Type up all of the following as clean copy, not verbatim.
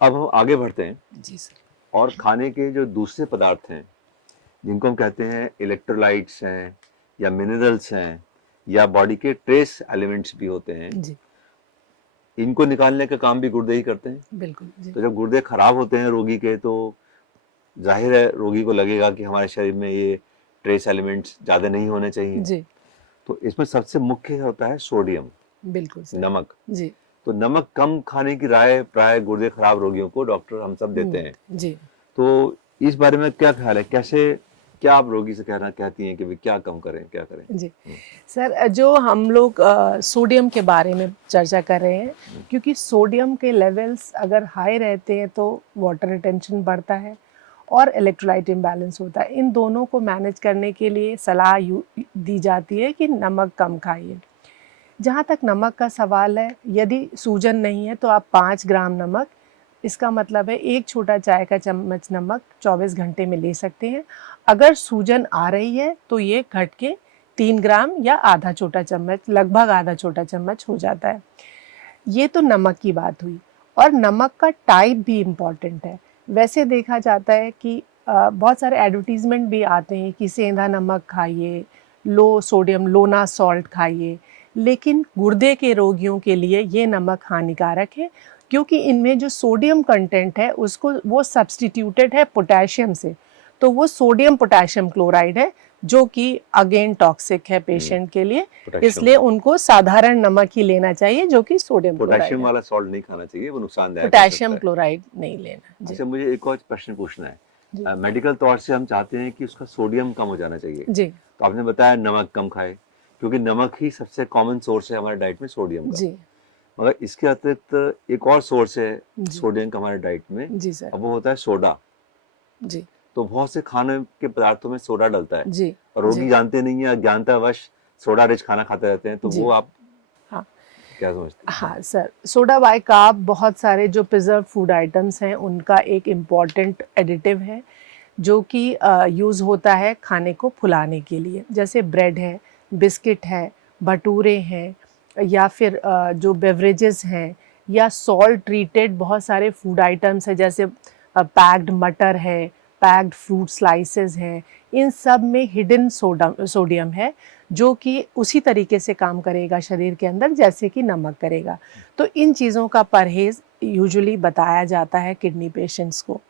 अब हम आगे बढ़ते हैं जी सर। और खाने के जो दूसरे पदार्थ हैं जिनको हम कहते हैं इलेक्ट्रोलाइट्स हैं या मिनरल्स हैं या बॉडी के ट्रेस एलिमेंट्स भी होते हैं, जी इनको निकालने का काम भी गुर्दे ही करते हैं। बिल्कुल। जी तो जब गुर्दे खराब होते हैं रोगी के, तो जाहिर है रोगी को लगेगा कि हमारे शरीर में ये ट्रेस एलिमेंट्स ज़्यादा नहीं होने चाहिए। जी तो इसमें सबसे मुख्य होता है सोडियम, बिल्कुल सर। नमक। जी। तो नमक कम खाने की राय प्राय गुर्दे खराब रोगियों को डॉक्टर हम सब देते हैं। जी तो इस बारे में क्या ख्याल है, कैसे, क्या आप रोगी से कहती हैं कि भाई क्या कम करें, क्या करें? जी सर, जो हम लोग सोडियम के बारे में चर्चा कर रहे हैं, क्योंकि सोडियम के लेवल्स अगर हाई रहते हैं तो वाटर रिटेंशन बढ़ता है और इलेक्ट्रोलाइट इम्बैलेंस होता है। इन दोनों को मैनेज करने के लिए सलाह दी जाती है कि नमक कम खाइए। जहाँ तक नमक का सवाल है, यदि सूजन नहीं है तो आप 5 ग्राम नमक, इसका मतलब है 1 छोटा चाय का चम्मच नमक 24 घंटे में ले सकते हैं। अगर सूजन आ रही है तो ये घट के 3 ग्राम या आधा छोटा चम्मच, लगभग आधा छोटा चम्मच हो जाता है। ये तो नमक की बात हुई। और नमक का टाइप भी इम्पॉर्टेंट है। वैसे देखा जाता है कि बहुत सारे एडवर्टीजमेंट भी आते हैं कि सेंधा नमक खाइए, लो सोडियम लोना सॉल्ट खाइए, लेकिन गुर्दे के रोगियों के लिए ये नमक हानिकारक है, क्योंकि इनमें जो सोडियम कंटेंट है उसको वो सब्स्टिट्यूटेड है पोटेशियम से। तो वो सोडियम पोटेशियम क्लोराइड है, जो कि अगेन टॉक्सिक है पेशेंट के लिए। इसलिए उनको साधारण नमक ही लेना चाहिए जो कि सोडियम क्लोराइड है। पोटेशियम वाला सॉल्ट नहीं खाना चाहिए, वो नुकसानदायक हो पोटेशियम सकता है। क्लोराइड नहीं लेना। जी अच्छा, मुझे एक और प्रश्न पूछना जी है। मेडिकल तौर से हम चाहते हैं कि उसका सोडियम कम हो जाना चाहिए। जी तो आपने बताया नमक कम खाए, क्योंकि नमक ही सबसे कॉमन सोर्स है हमारे डाइट में सोडियम का। जी मगर इसके अतिरिक्त एक और सोर्स है जी सोडियम का हमारे डाइट में, जी सर। और वो होता है सोडा। जी तो बहुत से खाने के पदार्थों में सोडा डलता है जी और रोगी जी जानते नहीं है, अज्ञानतावश सोडा रिच खाना खाते रहते हैं। तो जी वो आप हाँ क्या समझते हैं? हाँ सर, सोडा बाइकार्ब बहुत सारे जो प्रिजर्व फूड आइटम्स हैं उनका एक इम्पॉर्टेंट एडिटिव है, जो कि यूज़ होता है खाने को फुलाने के लिए। जैसे ब्रेड है, बिस्किट है, भटूरे हैं, या फिर जो बेवरेजेस हैं, या सॉल्ट ट्रीटेड बहुत सारे फूड आइटम्स हैं, जैसे पैक्ड मटर है, पैक्ड फ्रूट स्लाइसेस हैं। इन सब में हिडन सोडियम है, जो कि उसी तरीके से काम करेगा शरीर के अंदर जैसे कि नमक करेगा। तो इन चीज़ों का परहेज़ यूजुअली बताया जाता है किडनी पेशेंट्स को।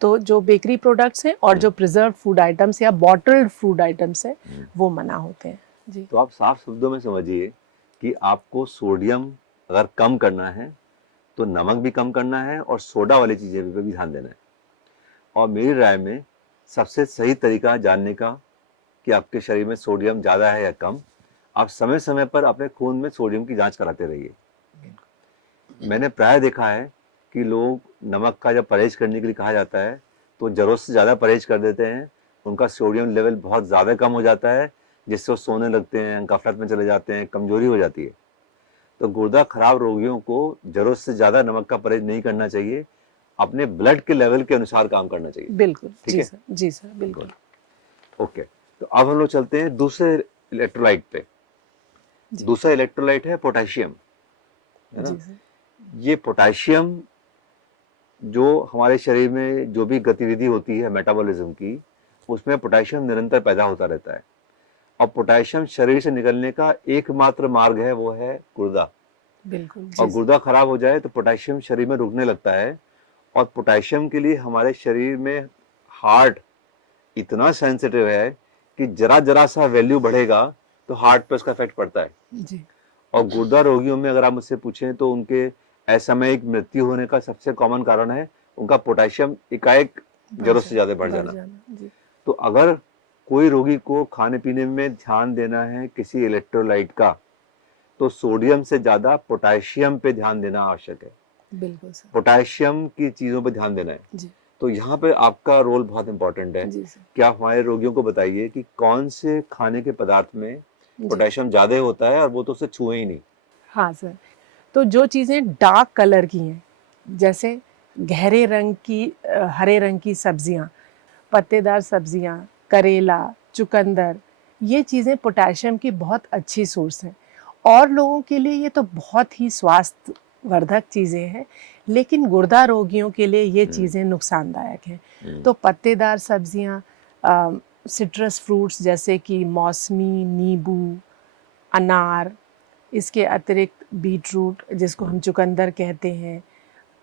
तो जो बेकरी प्रोडक्ट्स हैं और जो प्रिजर्व फूड आइटम्स या बॉटल्ड फूड आइटम्स हैं वो मना होते हैं। जी तो आप साफ शब्दों में समझिए कि आपको सोडियम अगर कम करना है तो नमक भी कम करना है और सोडा वाली चीज़ें पे भी ध्यान देना है। और मेरी राय में सबसे सही तरीका जानने का कि आपके शरीर में सोडियम ज़्यादा है या कम, आप समय समय पर अपने खून में सोडियम की जांच कराते रहिए। मैंने प्राय देखा है कि लोग नमक का जब परहेज करने के लिए कहा जाता है तो ज़रूरत से ज़्यादा परहेज कर देते हैं। उनका सोडियम लेवल बहुत ज़्यादा कम हो जाता है, जिससे वो सोने लगते हैं, गफलत में चले जाते हैं, कमजोरी हो जाती है। तो गुर्दा खराब रोगियों को ज़रूरत से ज़्यादा नमक का परहेज नहीं करना चाहिए, अपने ब्लड के लेवल के अनुसार काम करना चाहिए। बिल्कुल। ठीक जी है? सर, जी सर, बिल्कुल। ओके, तो अब हम लोग चलते हैं दूसरे इलेक्ट्रोलाइट पे। जी दूसरा इलेक्ट्रोलाइट है पोटेशियम, है जी ना? सर। ये पोटेशियम जो हमारे शरीर में जो भी गतिविधि होती है मेटाबॉलिज्म की, उसमें पोटेशियम निरंतर पैदा होता रहता है। और पोटेशियम शरीर से निकलने का एकमात्र मार्ग है, वो है गुर्दा। बिल्कुल। और जी सर। गुर्दा खराब हो जाए तो पोटेशियम शरीर में रुकने लगता है। और पोटेशियम के लिए हमारे शरीर में हार्ट इतना सेंसिटिव है कि जरा जरा सा वैल्यू बढ़ेगा तो हार्ट पर उसका इफेक्ट पड़ता है। जी और गुर्दा रोगियों में अगर आप मुझसे पूछें तो उनके असामयिक मृत्यु होने का सबसे कॉमन कारण है उनका पोटेशियम एकाएक जरूरत से ज्यादा बढ़ जाना। जी तो अगर कोई रोगी को खाने पीने में ध्यान देना है किसी इलेक्ट्रोलाइट का, तो सोडियम से ज्यादा पोटेशियम पे ध्यान देना आवश्यक है। बिल्कुल सर। पोटेशियम की चीजों पे ध्यान देना है। जी तो यहाँ पे आपका रोल बहुत इंपॉर्टेंट है जी सर। कि आप हमारे रोगियों को बताइए कि कौन से खाने के पदार्थ में जी पोटेशियम ज्यादा होता है और वो तो उसे छुए ही नहीं। हाँ सर, तो जो चीज़ें डार्क कलर की हैं, जैसे गहरे रंग की हरे रंग की सब्जियां, पत्तेदार सब्जियां, करेला, चुकंदर, ये चीज़ें पोटेशियम की बहुत अच्छी सोर्स हैं। और लोगों के लिए ये तो बहुत ही स्वास्थ्य वर्धक चीज़ें हैं, लेकिन गुर्दा रोगियों के लिए ये चीज़ें नुकसानदायक हैं। तो पत्तेदार सब्जियां, सिट्रस फ्रूट्स जैसे कि मौसमी, नींबू, अनार, इसके अतिरिक्त बीट रूट जिसको हम चुकंदर कहते हैं,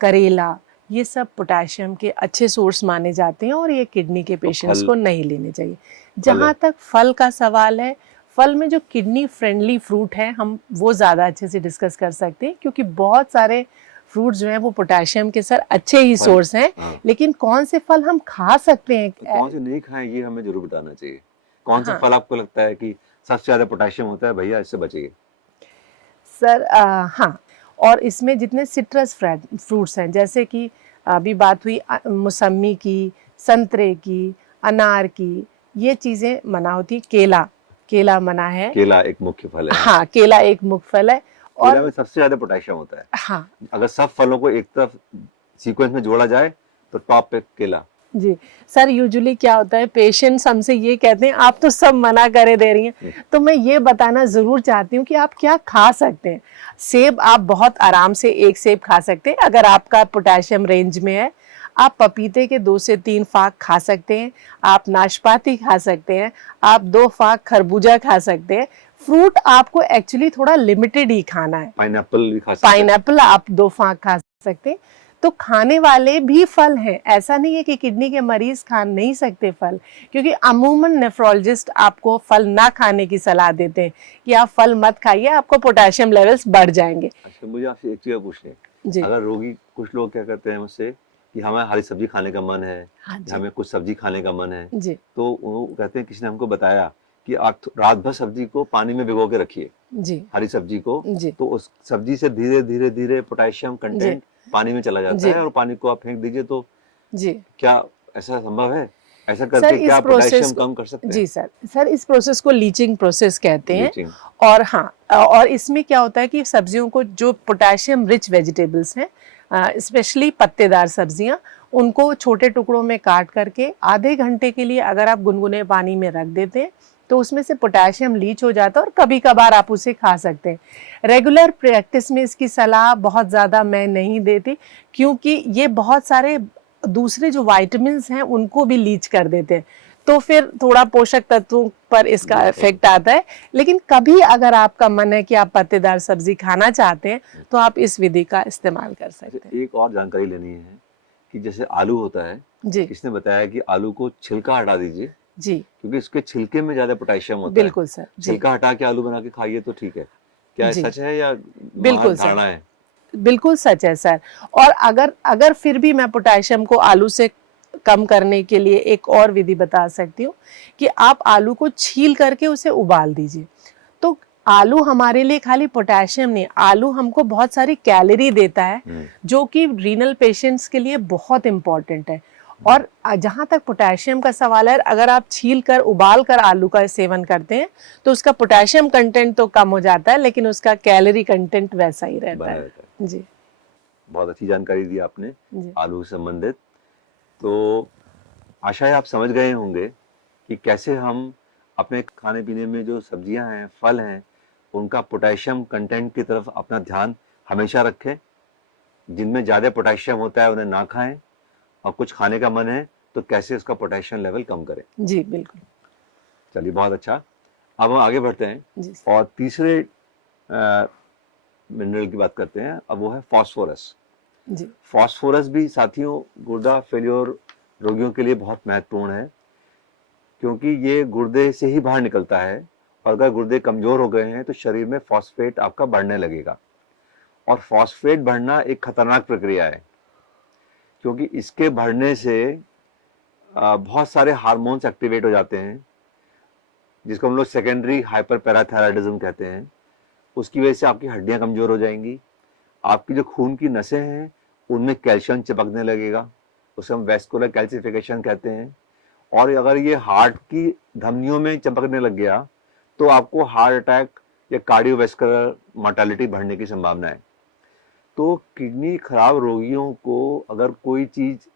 करेला, ये सब पोटेशियम के अच्छे सोर्स माने जाते हैं और ये किडनी के पेशेंट्स फल- को नहीं लेने चाहिए। जहाँ तक फल का सवाल है, फल में जो किडनी फ्रेंडली फ्रूट है हम वो ज़्यादा अच्छे से डिस्कस कर सकते हैं, क्योंकि बहुत सारे फ्रूट जो हैं वो पोटेशियम के सर अच्छे ही सोर्स हैं। हाँ। लेकिन कौन से फल हम खा सकते हैं, तो कौन से नहीं खाएं ये हमें जरूर बताना चाहिए। कौन सा हाँ। फल आपको लगता है कि सबसे ज्यादा पोटेशियम होता है, भैया इससे बचिए। सर हाँ, और इसमें जितने सिट्रस फ्रूट्स हैं, जैसे कि अभी बात हुई मौसमी की, संतरे की, अनार की, ये चीज़ें मना होती। केला मना है। केला एक मुख्य फल है। हाँ, केला एक मुख्य फल है। केला और में सबसे ज्यादा पोटेशियम होता है। हाँ अगर सब फलों को एक तरफ सीक्वेंस में जोड़ा जाए तो टॉप पे केला। जी सर, यूजुअली क्या होता है, पेशेंट्स हमसे ये कहते हैं आप तो सब मना करे दे रही हैं, तो मैं ये बताना ज़रूर चाहती हूँ कि आप क्या खा सकते हैं। सेब आप बहुत आराम से एक सेब खा सकते हैं अगर आपका पोटेशियम रेंज में है। आप पपीते के 2 से 3 फाक खा सकते हैं, आप नाशपाती खा सकते हैं, आप 2 फाक खरबूजा खा सकते हैं। फ्रूट आपको एक्चुअली थोड़ा लिमिटेड ही खाना है। पाइनएप्पल भी खा सकते हैं। पाइनएप्पल आप 2 फाक खा सकते हैं। तो खाने वाले भी फल हैं, ऐसा नहीं है कि किडनी के मरीज खा नहीं सकते फल, क्योंकि अमूमन नेफ्रोलॉजिस्ट आपको फल ना खाने की सलाह देते हैं कि आप फल मत खाइए, आपको पोटेशियम लेवल्स बढ़ जाएंगे। अच्छा, मुझे आपसे एक चीज पूछनी है। जी अगर रोगी, कुछ लोग क्या करते हैं मुझसे कि हमें हरी सब्जी खाने का मन है, हाँ जी हमें कुछ सब्जी खाने का मन है, जी तो वो कहते हैं किसी ने हमको बताया कि आप रात भर सब्जी को पानी में भिगो के रखिए, जी हरी सब्जी को, जी तो उस सब्जी से धीरे धीरे धीरे पोटेशियम कंटेंट पानी में चला जाता जी। है और पानी को आप फेंक दीजिए। तो जी क्या ऐसा संभव है? ऐसा सर, करके इस क्या प्रोसेस पोटेशियम को कम कर सकते हैं? जी सर, इस प्रोसेस को लीचिंग प्रोसेस कहते हैं। लीचिंग। और हाँ, और इसमें क्या होता है कि सब्जियों को, जो पोटेशियम रिच वेजिटेबल्स हैं, स्पेशली पत्तेदार सब्जियां, उनको छोटे टुकड़ों में काट करके आधे घंटे के लिए अगर आप गुनगुने पानी में रख देते हैं तो उसमें से पोटेशियम लीच हो जाता है और कभी कभार आप उसे खा सकते हैं। रेगुलर प्रैक्टिस में इसकी सलाह बहुत ज़्यादा मैं नहीं देती, क्योंकि ये बहुत सारे दूसरे जो वाइटामिन्स हैं उनको भी लीच कर देते हैं, तो फिर थोड़ा पोषक तत्वों पर इसका इफेक्ट आता है। लेकिन कभी अगर आपका मन है कि आप पत्तेदार सब्जी खाना चाहते हैं तो आप इस विधि का इस्तेमाल कर सकते हैं। एक और जानकारी लेनी है कि जैसे आलू होता है, जी किसने बताया कि आलू को छिलका हटा दीजिए, जी क्योंकि इसके छिलके में ज्यादा पोटेशियम होता है। बिल्कुल सर जी, छिलका हटा के आलू बना के खाइए तो ठीक है। क्या जी सच है या बिल्कुल सर, धारणा है? बिल्कुल सच है सर। और अगर अगर फिर भी मैं पोटेशियम को आलू से कम करने के लिए एक और विधि बता सकती हूँ कि आप आलू को छील करके उसे उबाल दीजिए। तो आलू हमारे लिए खाली पोटेशियम नहीं, आलू हमको बहुत सारी कैलोरी देता है जो कि रीनल पेशेंट्स के लिए बहुत इंपॉर्टेंट है। और जहाँ तक पोटेशियम का सवाल है, अगर आप छील कर उबाल कर आलू का सेवन करते हैं तो उसका पोटेशियम कंटेंट तो कम हो जाता है, लेकिन उसका कैलोरी कंटेंट वैसा ही रहता है। जी बहुत अच्छी जानकारी दी आपने जी आलू से संबंधित। तो आशा है आप समझ गए होंगे कि कैसे हम अपने खाने पीने में जो सब्जियां हैं, फल हैं, उनका पोटेशियम कंटेंट की तरफ अपना ध्यान हमेशा रखें। जिनमें ज़्यादा पोटेशियम होता है उन्हें ना खाएं, और कुछ खाने का मन है तो कैसे उसका पोटेशियम लेवल कम करें। जी बिल्कुल। चलिए, बहुत अच्छा। अब हम आगे बढ़ते हैं जी और तीसरे मिनरल की बात करते हैं। अब वो है फास्फोरस। जी फास्फोरस भी साथियों गुर्दा फेल्योर रोगियों के लिए बहुत महत्वपूर्ण है, क्योंकि ये गुर्दे से ही बाहर निकलता है, और अगर गुर्दे कमजोर हो गए हैं तो शरीर में फॉस्फेट आपका बढ़ने लगेगा। और फॉस्फेट बढ़ना एक खतरनाक प्रक्रिया है, क्योंकि इसके बढ़ने से बहुत सारे हार्मोन्स एक्टिवेट हो जाते हैं, जिसको हम लोग सेकेंडरी हाइपर पैराथायराइडिज्म कहते हैं। उसकी वजह से आपकी हड्डियां कमजोर हो जाएंगी, आपकी जो खून की नसें हैं उनमें कैल्शियम चिपकने लगेगा, उसे हम वेस्कुलर कैल्सिफिकेशन कहते हैं। और अगर ये हार्ट की धमनियों में चिपकने लग गया तो आपको हार्ट अटैक या कार्डियोवैस्कुलर मोर्टेलिटी बढ़ने की संभावना है। तो किडनी खराब रोगियों को अगर कोई चीज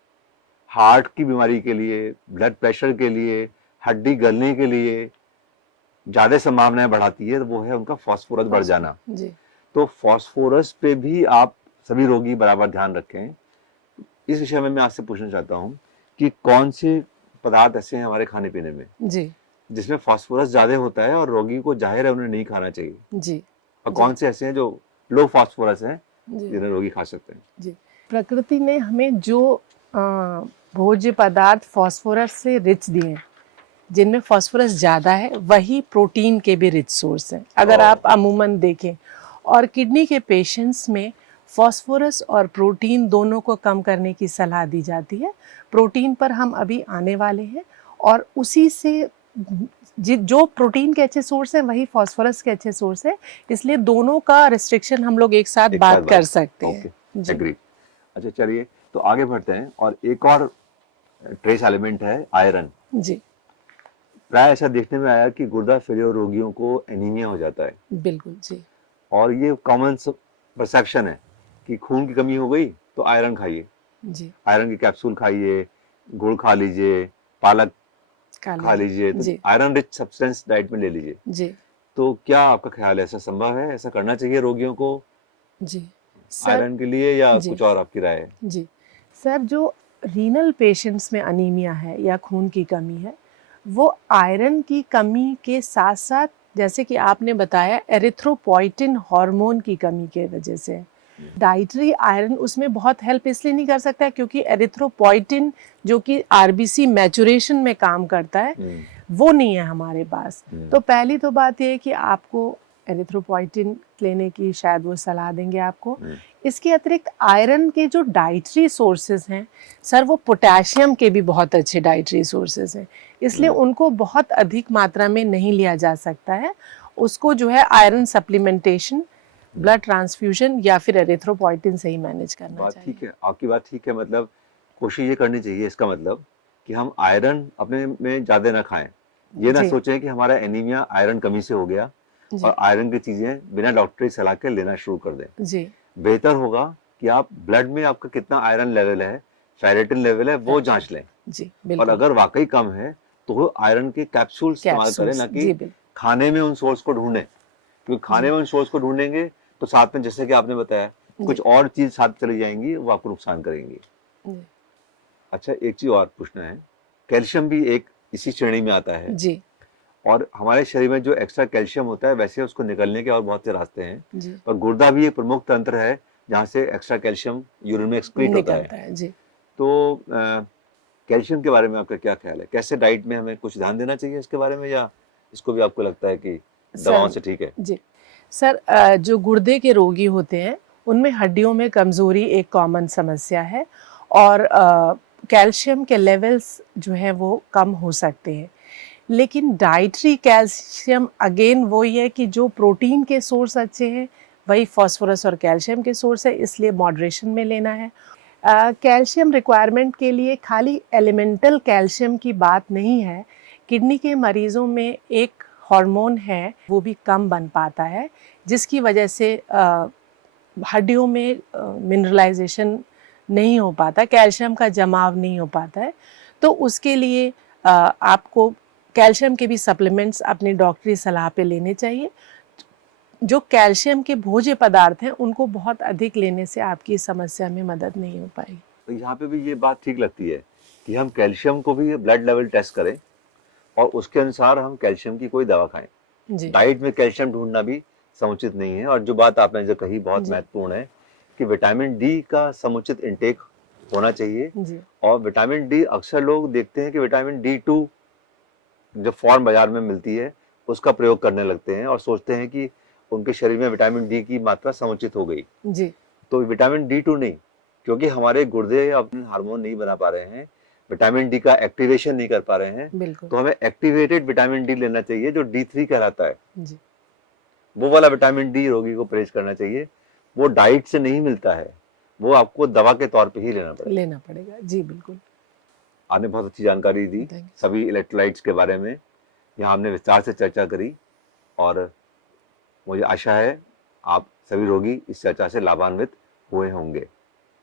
हार्ट की बीमारी के लिए, ब्लड प्रेशर के लिए, हड्डी गलने के लिए ज्यादा संभावनाएं बढ़ाती है, तो वो है उनका फास्फोरस बढ़ जाना। जी तो फास्फोरस पे भी आप सभी रोगी बराबर ध्यान रखें। इस विषय में मैं आपसे पूछना चाहता हूँ कि कौन से पदार्थ ऐसे हैं हमारे खाने पीने में जी जिसमें फास्फोरस ज्यादा होता है और रोगी को जाहिर है उन्हें नहीं खाना चाहिए, जी और जी कौन से ऐसे हैं जो लो फास्फोरस हैं जी जिन्हें रोगी खा सकते हैं? जी। प्रकृति ने हमें जो भोज्य पदार्थ फास्फोरस से रिच दिए हैं, जिनमें फास्फोरस ज़्यादा है, वही प्रोटीन के भी रिच सोर्स हैं। अगर ओह। आप अमूमन देखें, और किडनी के पेशेंट्स में फास्फोरस और प्रोटीन दोनों को कम करने की सलाह दी जाती है। प्रोटीन पर हम अभी आने वाले हैं, और उसी से जो प्रोटीन के अच्छे सोर्स हैं वही फास्फोरस के अच्छे सोर्स है, इसलिए दोनों का रिस्ट्रिक्शन हम लोग एक साथ एक बात साथ कर बात। सकते ओके, हैं। जी एग्री। अच्छा चलिए, तो आगे बढ़ते हैं। और एक और ट्रेस एलिमेंट है आयरन। जी प्राय ऐसा देखने में आया कि गुर्दा फेलियर रोगियों को एनीमिया हो जाता है, बिल्कुल। जी और ये कॉमन परसेप्शन है कि खून की कमी हो गई तो आयरन खाइए, जी आयरन की कैप्सूल खाइए, गुड़ खा लीजिए, पालक खा लीजिए, तो जी आयरन रिच सब्सटेंस डाइट में ले लीजिए। जी तो क्या आपका ख्याल है, ऐसा संभव है, ऐसा करना चाहिए रोगियों को जी सर। आयरन के लिए, या जी कुछ और आपकी राय है? जी सर, जो रीनल पेशेंट्स में अनीमिया है या खून की कमी है, वो आयरन की कमी के साथ साथ, जैसे कि आपने बताया, एरिथ्रोपोइटिन हार्मोन की कमी के वजह से है। डाइटरी आयरन उसमें बहुत हेल्प इसलिए नहीं कर सकता है क्योंकि एरिथ्रोपोइटिन, जो कि आरबीसी मैचुरेशन में काम करता है, वो नहीं है हमारे पास। तो पहली तो बात ये है कि आपको एरिथ्रोपोइटिन लेने की शायद वो सलाह देंगे आपको। इसके अतिरिक्त आयरन के जो डाइटरी सोर्सेज हैं सर, वो पोटेशियम के भी बहुत अच्छे डाइटरी सोर्सेज हैं, इसलिए उनको बहुत अधिक मात्रा में नहीं लिया जा सकता है। उसको जो है आयरन सप्लीमेंटेशन, ब्लड ट्रांसफ्यूजन या फिर एरिथ्रोपोइटिन से ही मैनेज करना बात चाहिए। ठीक है, आपकी बात ठीक है। मतलब कोशिश ये करनी चाहिए, इसका मतलब कि हम आयरन अपने में ज्यादा ना खाएं। ये ना जी सोचें कि हमारा एनीमिया आयरन कमी से हो गया जी और आयरन की चीजें बिना डॉक्टरी सलाह के लेना शुरू कर दें। जी बेहतर होगा कि आप ब्लड में आपका कितना आयरन लेवल है, फेरेटिन लेवल है, वो जांच लें। जी और बिल्कुल। अगर वाकई कम है तो वो आयरन के कैप्सूल इस्तेमाल करें, कैप्सूल्स, ना कि जी बिल्कुल। खाने में उन सोर्स को ढूंढें। क्योंकि खाने जी में उन सोर्स को ढूंढेंगे तो साथ में, जैसे कि आपने बताया, कुछ जी और चीज साथ चली जाएंगी, वो आपको नुकसान करेंगी। जी अच्छा, एक चीज और पूछना है, कैल्शियम भी एक इसी श्रेणी में आता है, जी और हमारे शरीर में जो एक्स्ट्रा कैल्शियम होता है, वैसे उसको निकलने के और बहुत से रास्ते हैं, जी पर गुर्दा भी एक प्रमुख तंत्र है जहाँ से एक्स्ट्रा कैल्शियम यूरिन में एक्सक्रीट होता है। निकलता है। जी तो कैल्शियम के बारे में आपका क्या ख्याल है? कैसे डाइट में हमें कुछ ध्यान देना चाहिए इसके बारे में, या इसको भी आपको लगता है कि दवाओं सर। से ठीक है? जी सर, जो गुर्दे के रोगी होते हैं उनमें हड्डियों में कमज़ोरी एक कॉमन समस्या है, और कैल्शियम के लेवल्स जो है वो कम हो सकते हैं। लेकिन डाइटरी कैल्शियम अगेन वही है कि जो प्रोटीन के सोर्स अच्छे हैं वही फास्फोरस और कैल्शियम के सोर्स है, इसलिए मॉडरेशन में लेना है। कैल्शियम रिक्वायरमेंट के लिए खाली एलिमेंटल कैल्शियम की बात नहीं है। किडनी के मरीज़ों में एक हार्मोन है, वो भी कम बन पाता है, जिसकी वजह से हड्डियों में मिनरलाइजेशन नहीं हो पाता, कैल्शियम का जमाव नहीं हो पाता है। तो उसके लिए आपको कैल्शियम के भी सप्लीमेंट्स अपनी डॉक्टरी सलाह पे लेने चाहिए। जो कैल्शियम के भोज्य पदार्थ हैं उनको बहुत अधिक लेने से आपकी समस्या में मदद नहीं हो पाएगी। तो यहाँ पे भी ये बात ठीक लगती है कि हम कैल्शियम को भी ब्लड लेवल टेस्ट करें और उसके अनुसार हम कैल्शियम की कोई दवा खाएं। जी डाइट में कैल्शियम ढूंढना भी समुचित नहीं है। और जो बात आपने जो कही बहुत जी महत्वपूर्ण है कि विटामिन डी का समुचित इंटेक होना चाहिए। जी और विटामिन डी, अक्सर लोग देखते हैं कि विटामिन D2 जो फॉर्म बाजार में मिलती है उसका प्रयोग करने लगते हैं और सोचते हैं कि उनके शरीर में विटामिन डी की मात्रा समुचित हो गई। जी तो विटामिन D2 नहीं, क्योंकि हमारे गुर्दे अपने हार्मोन नहीं बना पा रहे हैं, विटामिन डी का एक्टिवेशन नहीं कर पा रहे हैं, बिल्कुल। तो हमें एक्टिवेटेड विटामिन डी लेना चाहिए जो D3 कहलाता है। जी वो वाला विटामिन डी रोगी को परहेज करना चाहिए। वो डाइट से नहीं मिलता है, वो आपको दवा के तौर पे ही लेना पड़ेगा। जी बिल्कुल। आपने बहुत अच्छी जानकारी दी Thank you. सभी इलेक्ट्रोलाइट्स के बारे में। यहाँ हमने विस्तार से चर्चा करी और मुझे आशा है आप सभी रोगी इस चर्चा से लाभान्वित हुए होंगे।